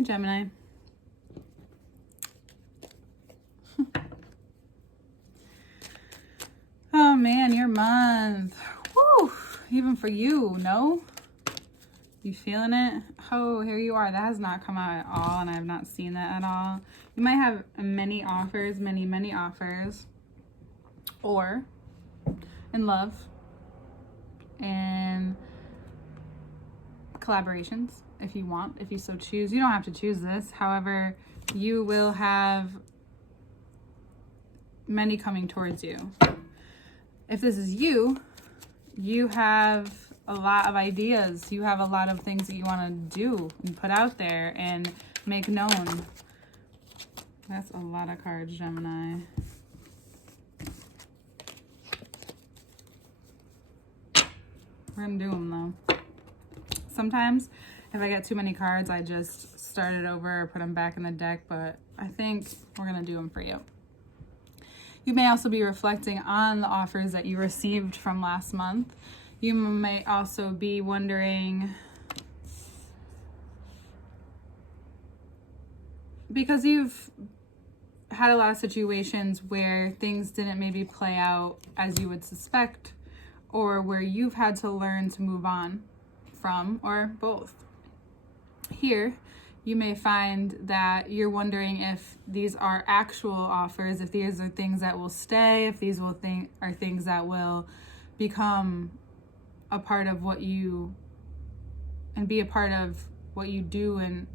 Hi, Gemini. Oh man, your month. Woo! Even for you, no? You feeling it? Oh, here you are. That has not come out at all, and I have not seen that at all. You might have many offers, many offers. Or in love and collaborations, if you want, if you so choose. You don't have to choose this. However, you will have many coming towards you. If this is you, you have a lot of ideas. You have a lot of things that you want to do and put out there and make known. That's a lot of cards, Gemini. We're going to do them, though. Sometimes, if I get too many cards, I just start it over or put them back in the deck, but I think we're going to do them for you. You may also be reflecting on the offers that you received from last month. You may also be wondering, because you've had a lot of situations where things didn't maybe play out as you would suspect, or where you've had to learn to move on from, or both. Here, you may find that you're wondering if these are actual offers, if these are things that will stay, if these are things that will become a part of what you, and be a part of what you do and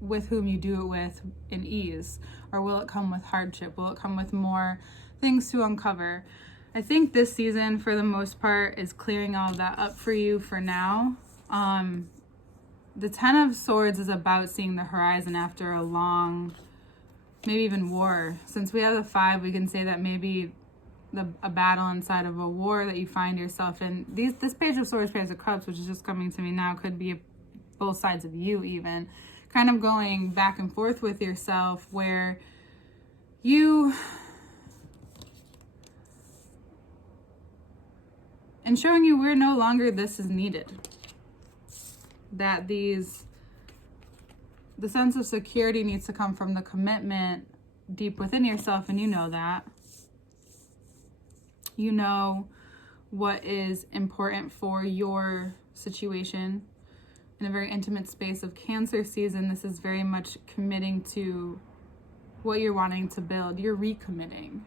with whom you do it with in ease, or will it come with hardship? Will it come with more things to uncover? I think this season, for the most part, is clearing all of that up for you for now. The Ten of Swords is about seeing the horizon after a long, maybe even war. Since we have the 5, we can say that maybe a battle inside of a war that you find yourself in. This Page of Swords, Page of Cups, which is just coming to me now, could be both sides of you even. Kind of going back and forth with yourself, where you, and showing you where no longer this is needed. That the sense of security needs to come from the commitment deep within yourself, and you know that. You know what is important for your situation. In a very intimate space of Cancer season, this is very much committing to what you're wanting to build. You're recommitting.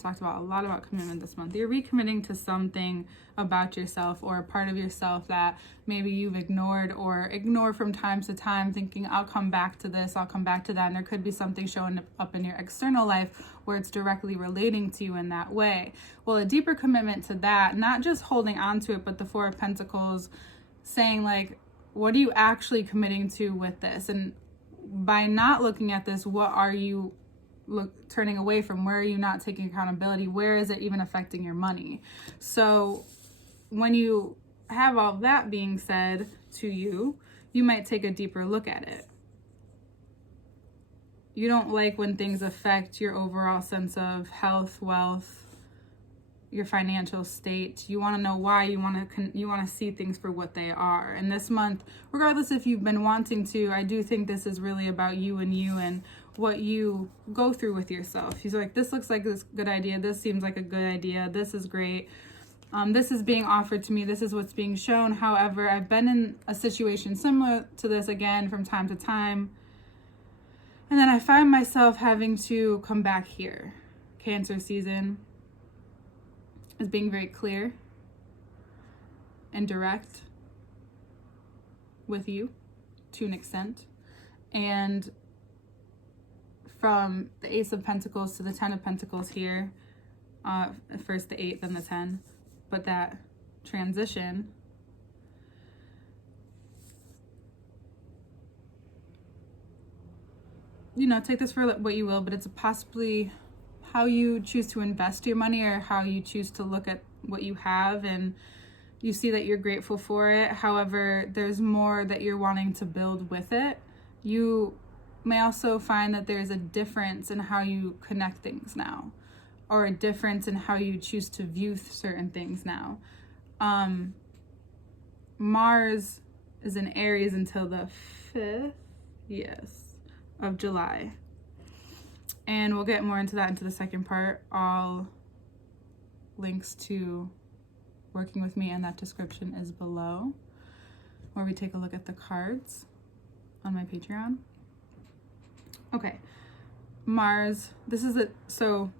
Talked about a lot about commitment this month. You're recommitting to something about yourself, or a part of yourself that maybe you've ignored or ignore from time to time, thinking I'll come back to this, I'll come back to that. And there could be something showing up in your external life where it's directly relating to you in that way. Well, a deeper commitment to that, not just holding on to it, but the Four of Pentacles saying, like, what are you actually committing to with this? And by not looking at this, what are you turning away from? Where are you not taking accountability? Where is it even affecting your money? So when you have all that being said to you, you might take a deeper look at it. You don't like when things affect your overall sense of health, wealth, your financial state. You want to know why. You want to see things for what they are. And this month, regardless if you've been wanting to, I do think this is really about you and what you go through with yourself. He's like, this looks like this good idea. This seems like a good idea. This is great. This is being offered to me. This is what's being shown. However, I've been in a situation similar to this again from time to time. And then I find myself having to come back here. Cancer season is being very clear and direct with you to an extent. And from the Ace of Pentacles to the Ten of Pentacles here, first the 8, then the 10, but that transition, take this for what you will, but it's possibly how you choose to invest your money, or how you choose to look at what you have, and you see that you're grateful for it. However, there's more that you're wanting to build with it. You may also find that there's a difference in how you connect things now, or a difference in how you choose to view certain things now. Mars is in Aries until the 5th, yes, of July. And we'll get more into that into the second part. All links to working with me in that description is below, where we take a look at the cards on my Patreon. Okay, Mars, this is it. So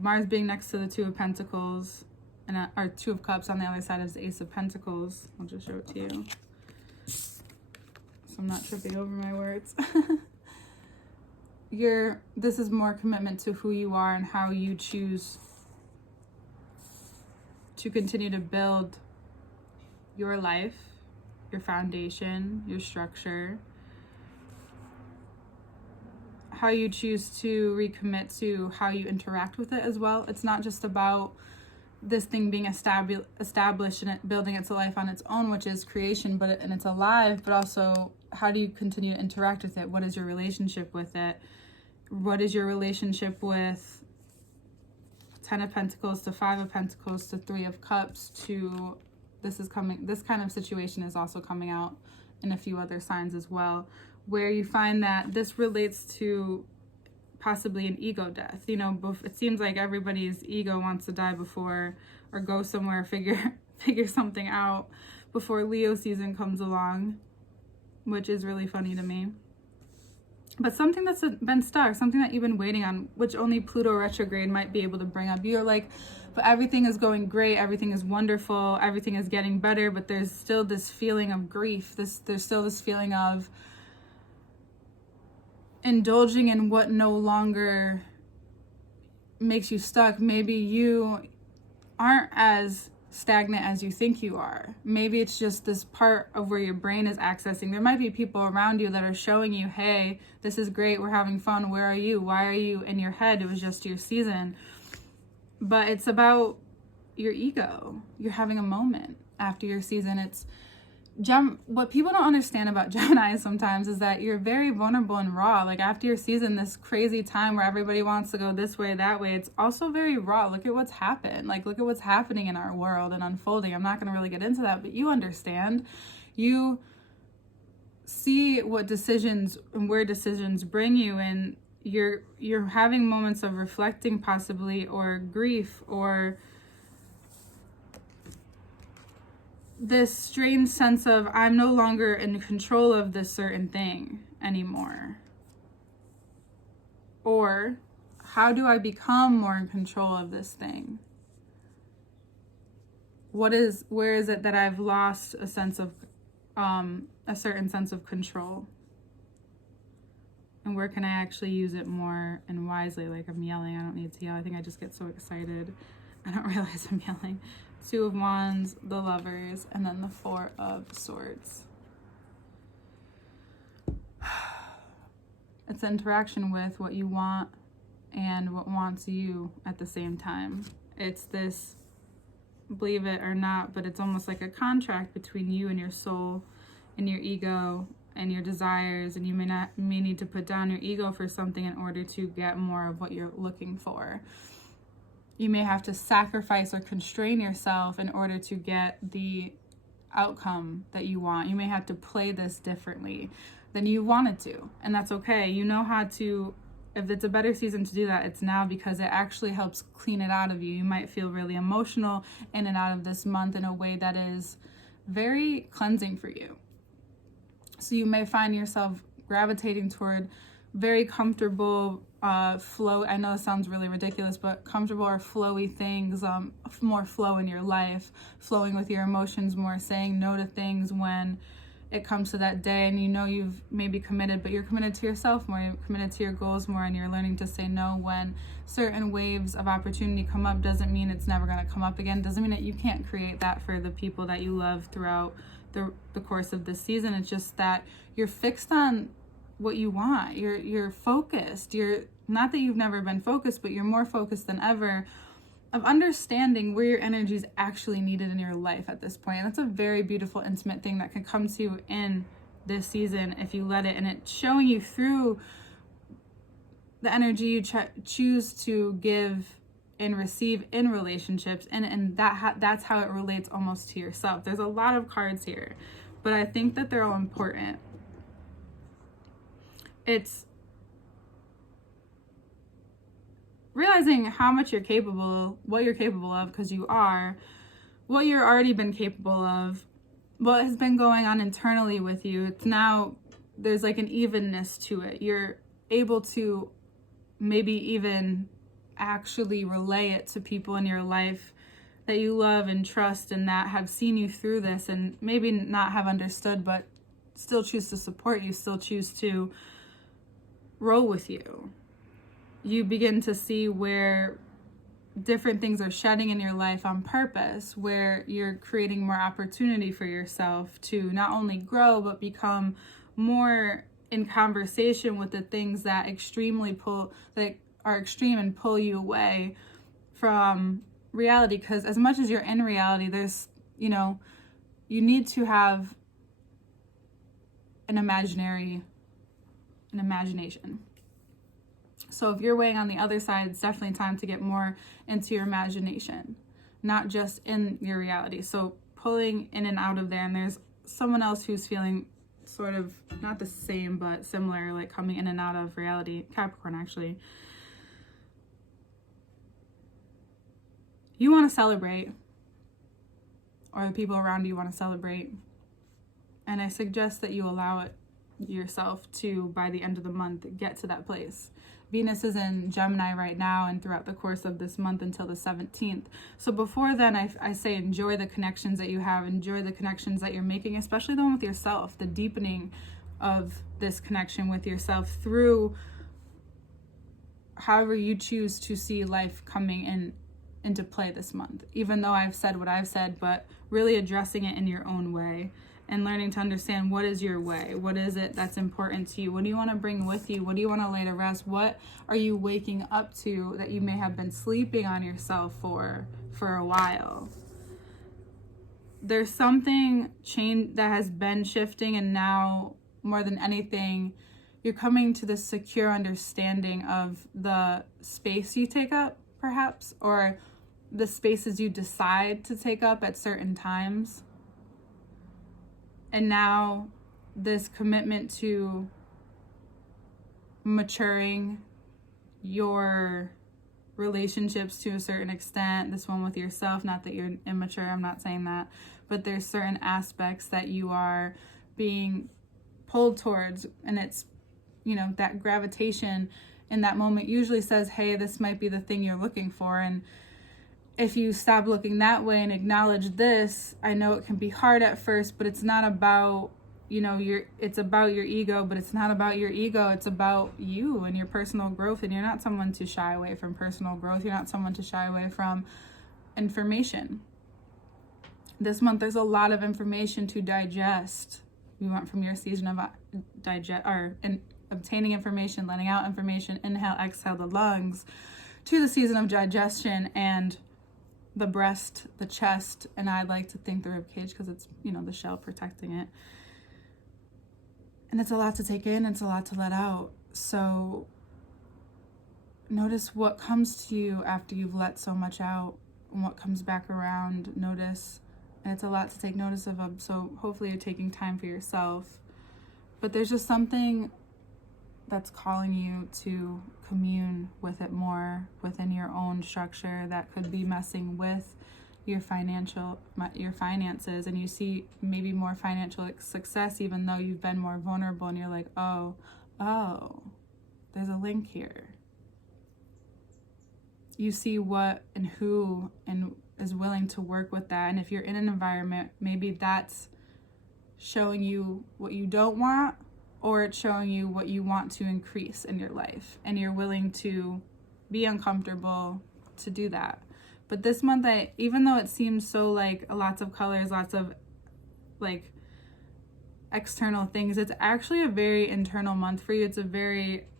Mars being next to the Two of Pentacles, and or Two of Cups on the other side is the Ace of Pentacles. I'll just show it to you, so I'm not tripping over my words. This is more commitment to who you are and how you choose to continue to build your life, your foundation, your structure, how you choose to recommit to how you interact with it as well. It's not just about this thing being established and it building its life on its own, which is creation, and it's alive, but also how do you continue to interact with it? What is your relationship with it? What is your relationship with Ten of Pentacles to Five of Pentacles to Three of Cups to this kind of situation is also coming out in a few other signs as well, where you find that this relates to possibly an ego death. You know, it seems like everybody's ego wants to die before, or go somewhere, figure something out before Leo season comes along, which is really funny to me. But something that's been stuck, something that you've been waiting on, which only Pluto retrograde might be able to bring up. You're like, but everything is going great, everything is wonderful, everything is getting better, but there's still this feeling of grief. There's still this feeling of indulging in what no longer makes you stuck. Maybe you aren't as stagnant as you think you are. Maybe it's just this part of where your brain is accessing. There might be people around you that are showing you, hey, this is great, we're having fun, where are you? Why are you in your head? It was just your season. But it's about your ego. You're having a moment after your season. It's what people don't understand about Gemini sometimes is that you're very vulnerable and raw. Like after your season, this crazy time where everybody wants to go this way, that way, it's also very raw. Look at what's happened. Like, look at what's happening in our world and unfolding. I'm not going to really get into that, but you understand. You see what decisions and where decisions bring you, and you're having moments of reflecting possibly, or grief, or this strange sense of I'm no longer in control of this certain thing anymore. Or how do I become more in control of this thing? Where is it that I've lost a sense of, a certain sense of control? And where can I actually use it more and wisely? Like I'm yelling, I don't need to yell. I think I just get so excited. I don't realize I'm yelling. Two of Wands, the Lovers, and then the Four of Swords. It's interaction with what you want and what wants you at the same time. It's this, believe it or not, but it's almost like a contract between you and your soul and your ego and your desires, and you may need to put down your ego for something in order to get more of what you're looking for. You may have to sacrifice or constrain yourself in order to get the outcome that you want. You may have to play this differently than you wanted to, and that's okay. You know how to, if it's a better season to do that, it's now, because it actually helps clean it out of you. You might feel really emotional in and out of this month in a way that is very cleansing for you. So you may find yourself gravitating toward very comfortable flow. I know it sounds really ridiculous, but comfortable or flowy things, more flow in your life, flowing with your emotions more, saying no to things when it comes to that day, and you know you've maybe committed, but you're committed to yourself more, you're committed to your goals more, and you're learning to say no when certain waves of opportunity come up. Doesn't mean it's never going to come up again. Doesn't mean that you can't create that for the people that you love throughout the course of this season. It's just that you're fixed on what you want. You're focused. You're not that you've never been focused, but you're more focused than ever of understanding where your energy is actually needed in your life at this point. And that's a very beautiful, intimate thing that can come to you in this season if you let it. And it's showing you through the energy you choose to give and receive in relationships, and that's how it relates almost to yourself. There's a lot of cards here, but I think that they're all important. it's realizing how much you're capable, what you're capable of, because you are, what you've already been capable of, what has been going on internally with you. It's now, there's like an evenness to it. You're able to maybe even actually relay it to people in your life that you love and trust and that have seen you through this and maybe not have understood, but still choose to support you, still choose to roll with you. You begin to see where different things are shedding in your life on purpose, where you're creating more opportunity for yourself to not only grow, but become more in conversation with the things that are extreme and pull you away from reality. Because as much as you're in reality, there's, you need to have an imagination. So if you're weighing on the other side, it's definitely time to get more into your imagination, not just in your reality. So pulling in and out of there, and there's someone else who's feeling sort of not the same, but similar, like coming in and out of reality. Capricorn, actually. You want to celebrate, or the people around you want to celebrate. And I suggest that you allow it yourself to, by the end of the month, get to that place. Venus is in Gemini right now and throughout the course of this month until the 17th. So before then, I say enjoy the connections that you have, enjoy the connections that you're making, especially the one with yourself, the deepening of this connection with yourself through however you choose to see life coming into play this month. Even though I've said what I've said, but really addressing it in your own way. And learning to understand what is your way. What is it that's important to you? What do you want to bring with you? What do you want to lay to rest? What are you waking up to that you may have been sleeping on yourself for a while? There's something that has been shifting, and now more than anything, you're coming to this secure understanding of the space you take up, perhaps, or the spaces you decide to take up at certain times. And now this commitment to maturing your relationships to a certain extent, this one with yourself, not that you're immature, I'm not saying that, but there's certain aspects that you are being pulled towards, and it's, that gravitation in that moment usually says, hey, this might be the thing you're looking for. And if you stop looking that way and acknowledge this, I know it can be hard at first, but it's not about, it's about your ego, but it's not about your ego. It's about you and your personal growth. And you're not someone to shy away from personal growth. You're not someone to shy away from information. This month, there's a lot of information to digest. We went from your season of obtaining information, letting out information, inhale, exhale, the lungs, to the season of digestion and the breast, the chest, and I like to think the rib cage because it's, the shell protecting it. And it's a lot to take in, it's a lot to let out. So notice what comes to you after you've let so much out and what comes back around. Notice, and it's a lot to take notice of. So hopefully you're taking time for yourself. But there's just something that's calling you to commune with it more within your own structure that could be messing with your finances, and you see maybe more financial success even though you've been more vulnerable, and you're like, oh, there's a link here. You see what and who and is willing to work with that. And if you're in an environment, maybe that's showing you what you don't want, or it's showing you what you want to increase in your life, and you're willing to be uncomfortable to do that. But this month, even though it seems so like lots of colors, lots of like external things, it's actually a very internal month for you.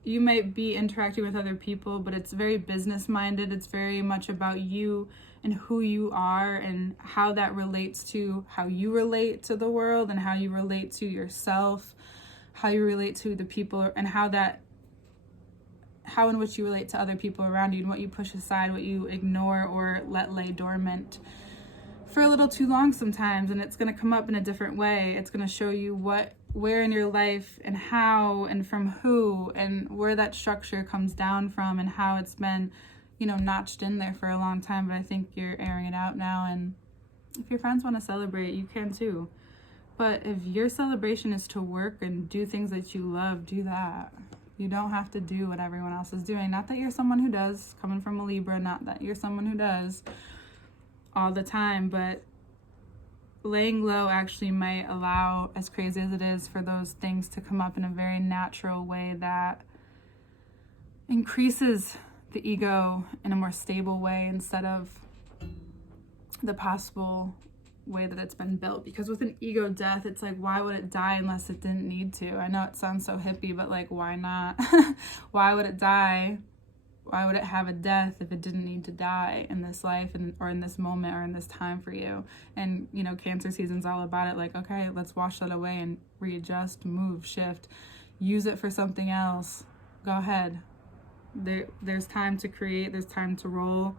You might be interacting with other people, but it's very business minded. It's very much about you and who you are and how that relates to how you relate to the world and how you relate to yourself, how you relate to the people, and how in which you relate to other people around you, and what you push aside, what you ignore or let lay dormant for a little too long sometimes. And it's going to come up in a different way. It's going to show you what where in your life and how and from who and where that structure comes down from and how it's been, notched in there for a long time. But I think you're airing it out now. And if your friends want to celebrate, you can too. But if your celebration is to work and do things that you love, do that. You don't have to do what everyone else is doing. Not that you're someone who does, coming from a Libra, not that you're someone who does all the time, but laying low actually might allow, as crazy as it is, for those things to come up in a very natural way that increases the ego in a more stable way instead of the possible way that it's been built. Because with an ego death, it's like, why would it die unless it didn't need to? I know it sounds so hippie, but like, why not? Why would it die? Why would it have a death if it didn't need to die in this life or in this moment or in this time for you? And, Cancer season's all about it. Like, okay, let's wash that away and readjust, move, shift, use it for something else. Go ahead. There's time to create. There's time to roll.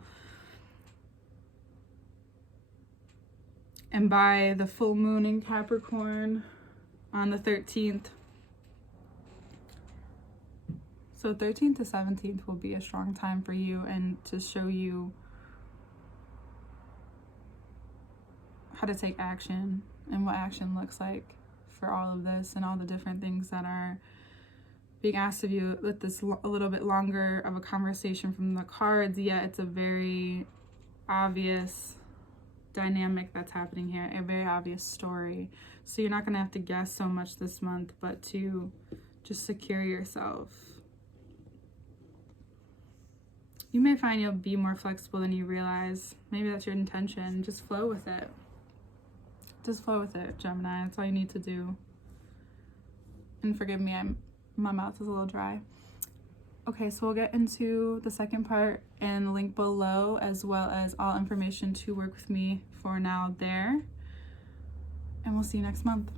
And by the full moon in Capricorn on the 13th, so 13th to 17th will be a strong time for you and to show you how to take action and what action looks like for all of this and all the different things that are being asked of you with this a little bit longer of a conversation from the cards. Yet it's a very obvious dynamic that's happening here, a very obvious story. So you're not going to have to guess so much this month, but to just secure yourself. You may find you'll be more flexible than you realize. Maybe that's your intention. Just flow with it. Just flow with it, Gemini. That's all you need to do. And forgive me, my mouth is a little dry. Okay, so we'll get into the second part and the link below, as well as all information to work with me for now there. And we'll see you next month.